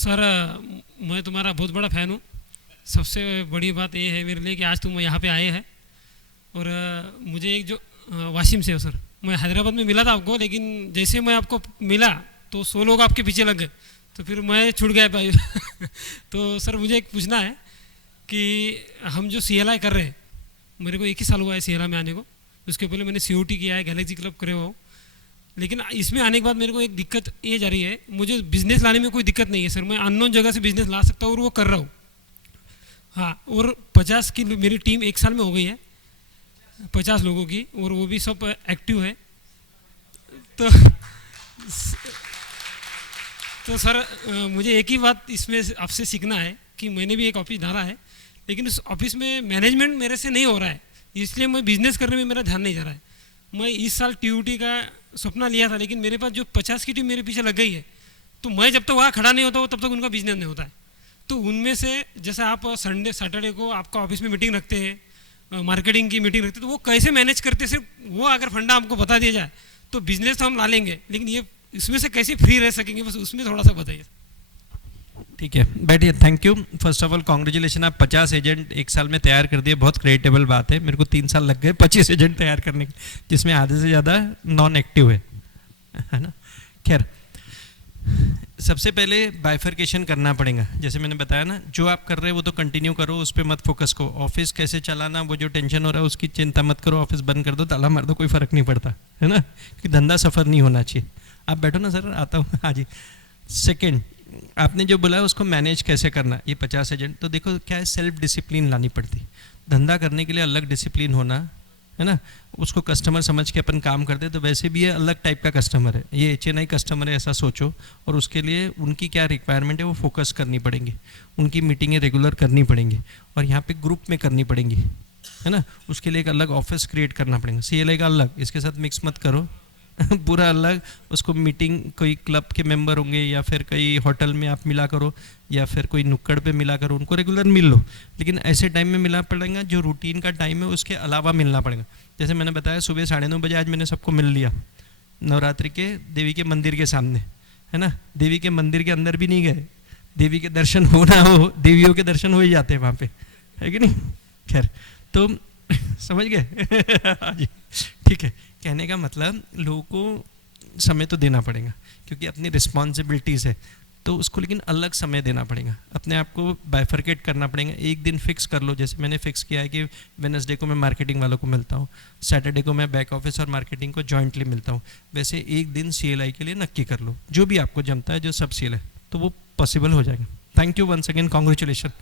Sir मैं तुम्हारा बहुत बड़ा फ़ैन हूँ। सबसे बड़ी बात ये है मेरे लिए कि आज तुम यहाँ पे आए हैं। और मुझे एक जो वाशिम से हो सर, मैं हैदराबाद में मिला था आपको, लेकिन जैसे मैं आपको मिला तो 100 लोग आपके पीछे लग गए, तो फिर मैं छूट गया भाई। तो सर मुझे एक पूछना है कि हम जो CLI कर रहे हैं, मेरे को 1 ही साल हुआ है CLI में आने को। उसके पहले मैंने COT किया है, गैलेक्सी क्लब करे हो। लेकिन इसमें आने के बाद मेरे को एक दिक्कत ये जा रही है, मुझे बिज़नेस लाने में कोई दिक्कत नहीं है सर, मैं अननोन जगह से बिज़नेस ला सकता हूँ और वो कर रहा हूँ। हाँ, और 50 की मेरी टीम 1 साल में हो गई है, 50 लोगों की, और वो भी सब एक्टिव है। तो तो सर मुझे एक ही बात इसमें आपसे सीखना है कि मैंने भी एक ऑफिस डाला है, लेकिन उस ऑफिस में मैनेजमेंट मेरे से नहीं हो रहा है, इसलिए मैं बिज़नेस करने में मेरा ध्यान नहीं जा रहा है। मैं इस साल TUT का सपना लिया था, लेकिन मेरे पास जो 50 की टीम मेरे पीछे लग गई है, तो मैं जब तक वहाँ खड़ा नहीं होता हूँ तब तक उनका बिजनेस नहीं होता है। तो उनमें से जैसे आप संडे सैटरडे को आपका ऑफिस में मीटिंग रखते हैं, मार्केटिंग की मीटिंग रखते हैं, तो वो कैसे मैनेज करते हैं, सिर्फ वो अगर फंडा हमको बता दिया जाए तो बिजनेस तो हम ला लेंगे, लेकिन ये इसमें से कैसे फ्री रह सकेंगे, बस उसमें थोड़ा सा बताइए। ठीक है, बैठिए। Thank you. First of all congratulation, आप 50 एजेंट 1 साल में तैयार कर दिए, बहुत क्रिएटेबल बात है। मेरे को 3 साल लग गए 25 एजेंट तैयार करने के, जिसमें आधे से ज़्यादा नॉन एक्टिव है ना। खैर, सबसे पहले बाइफर्केशन करना पड़ेगा। जैसे मैंने बताया ना, जो आप कर रहे हो वो तो कंटिन्यू करो, उस पर मत फोकस करो। ऑफिस कैसे चलाना, वो जो टेंशन हो रहा है उसकी चिंता मत करो। ऑफिस बंद कर दो, ताला मार दो, कोई फ़र्क नहीं पड़ता, है ना, कि धंधा सफ़र नहीं होना चाहिए। आप बैठो ना सर, आता हूँ। हाँ जी। सेकेंड, आपने जो बोला उसको मैनेज कैसे करना, ये 50 एजेंट, तो देखो क्या है, सेल्फ डिसिप्लिन लानी पड़ती। धंधा करने के लिए अलग डिसिप्लिन होना, है ना। उसको कस्टमर समझ के अपन काम करते, तो वैसे भी ये अलग टाइप का कस्टमर है, ये HNI कस्टमर है ऐसा सोचो। और उसके लिए उनकी क्या रिक्वायरमेंट है वो फोकस करनी पड़ेंगी, उनकी मीटिंगें रेगुलर करनी पड़ेंगी, और यहाँ पे ग्रुप में करनी पड़ेंगी, है ना। उसके लिए एक अलग ऑफिस क्रिएट करना पड़ेगा। CLI का अलग, इसके साथ मिक्स मत करो। पूरा अलग। उसको मीटिंग कोई क्लब के मेंबर होंगे या फिर कोई होटल में आप मिला करो, या फिर कोई नुक्कड़ पे मिला करो, उनको रेगुलर मिल लो, लेकिन ऐसे टाइम में मिलना पड़ेगा जो रूटीन का टाइम है उसके अलावा मिलना पड़ेगा। जैसे मैंने बताया, सुबह 9:30 बजे आज मैंने सबको मिल लिया, नवरात्रि के देवी के मंदिर के सामने, है ना। देवी के मंदिर के अंदर भी नहीं गए, देवी के दर्शन हो ना हो, देवियों के दर्शन हो ही जाते हैं वहाँ पे, है कि नहीं। खैर, तो समझ गए। हाँ जी, ठीक है। कहने का मतलब, लोगों को समय तो देना पड़ेगा क्योंकि अपनी रिस्पॉन्सिबिलिटीज़ है, तो उसको लेकिन अलग समय देना पड़ेगा। अपने आप को बाइफरकेट करना पड़ेगा। एक दिन फिक्स कर लो, जैसे मैंने फिक्स किया है कि वेडनेसडे को मैं मार्केटिंग वालों को मिलता हूँ, सैटरडे को मैं बैक ऑफिस और मार्केटिंग को जॉइंटली मिलता हूँ। वैसे एक दिन CLI के लिए नक्की कर लो, जो भी आपको जमता है, जो सब CLI, तो वो पॉसिबल हो जाएगा। Thank you once again, congratulation.